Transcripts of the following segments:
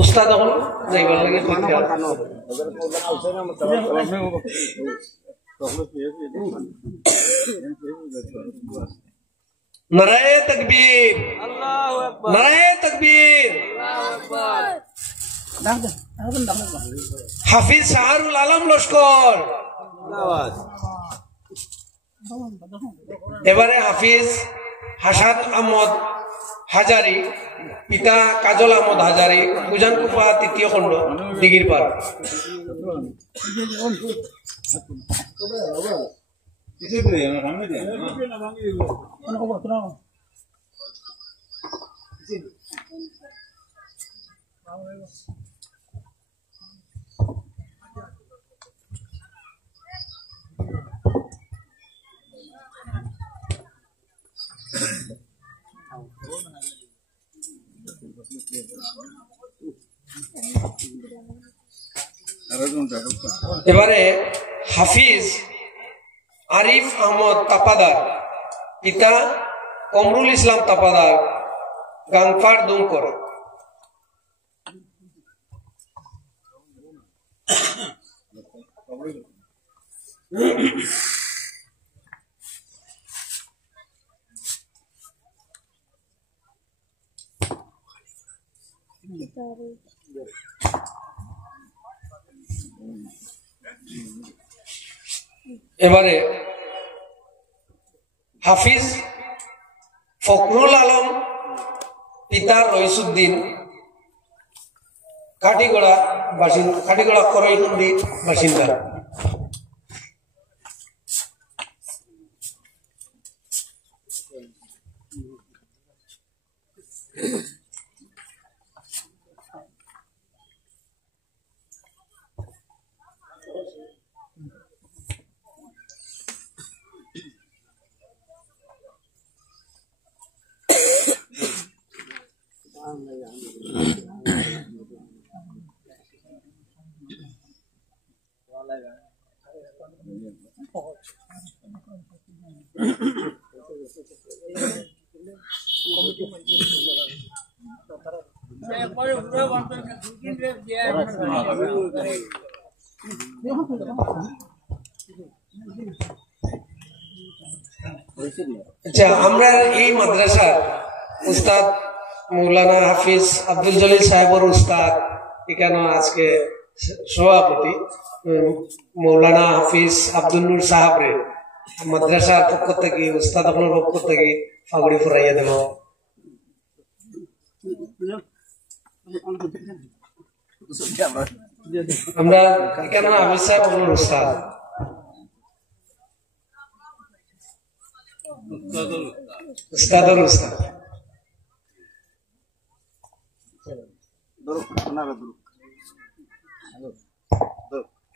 উস্তাদ হল যাইবার লাগে নারায়ে তাকবীর আল্লাহু আকবার নারায়ে তাকবীর আল্লাহু আকবার হাফিজ শাহরুল আলম লস্কর জিন্দাবাদ এবারে হাফিজ হাসান আহমদ হাজারি পিতা কাজল আহমদ হাজারি উজানকুপা তৃতীয় খণ্ড দিঘির পাড় এবারে হাফিজ আরিফ আহমদ তাপাদার পিতা কমরুল ইসলাম তাপাদার গাংপাড় দুমকর এবারে হাফিজ ফখরুল আলম পিতা রইসুদ্দিন কাঠিগড়া বাসিন্দা কাঠিগড়া করইনদী বাসিন্দা আচ্ছা আমরা এই মাদ্রাসার উস্তাদ মৌলানা হাফিজ আব্দুল জলিল সাহেবর উস্তাদ এখানে আজকে সভাপতি মৌলানা হাফিজ আব্দুল নূর সাহাবরে মাদ্রাসার পক্ষ থেকে উস্তাদ আপনার পক্ষ থেকে ফাগড়ি ফুরাইয়া দেব আমরা এখানে হাফিজ সাহেব আপনার উস্তাদ উস্তাদর উস্তাদ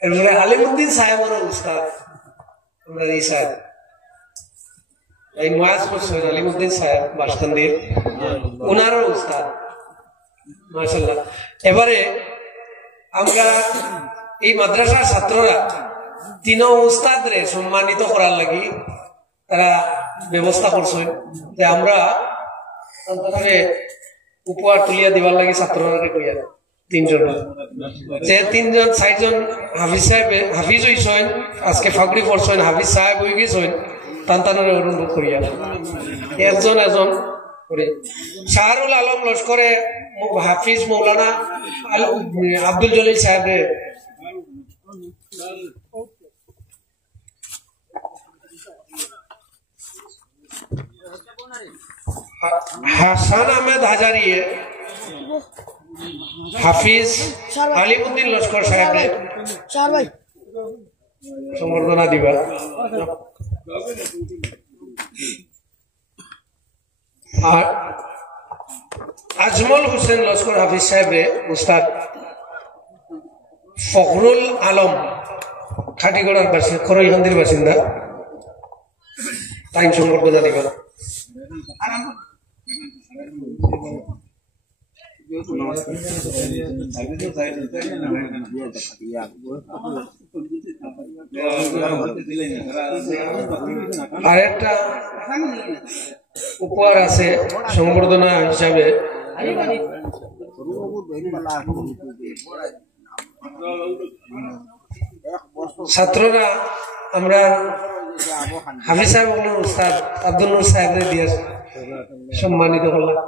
এরপরে আলিমউদ্দিন সাহেবের উস্তাদ আমরা এই সাহেব এই ময়াজ করছেন আলিমউদ্দিন সাহেব বাসকান্দির ওনারও উস্তাদ মাশাআল্লাহ। এবারে আমরা এই মাদ্রাসার ছাত্ররা তিন উস্তাদরে সম্মানিত করার লাগি তারা ব্যবস্থা করছেন যে আমরা উপহার তুলিয়া দিবার লাগে ছাত্ররা কইয়া তিনজন যে তিনজন চারজন হাফিজ সাহেব হাফিজ হইছেন আজকে ফাগড়ি পড়ছেন হাফিজ সাহেব হয়ে গেছেন তান্তানের অনুরোধ করিয়া একজন এজন করে শাহরুল আলম লস্করে হাফিজ মৌলানা আব্দুল জলিল সাহেবের হাসান আহমেদ হাজারিয়ে হাফিজ আলিমউদ্দিন লস্কর সাহেবের সম্বর্ধনা দিবা। আর আজমল হোসেন লস্কর হাফিজ সাহেবে উস্তাদ ফখরুল আলম খাটিগড়ার বাসিন্দা খরইখান্দির বাসিন্দা তাই সংবর্ধনা দিবেন আর একটা উপহার আছে সংবর্ধনা হিসাবে ছাত্ররা আমরা হাফিজ সাহেব উস্তাদ আব্দুল নূর সাহেবের দিয়ে সম্মানিত করলাম।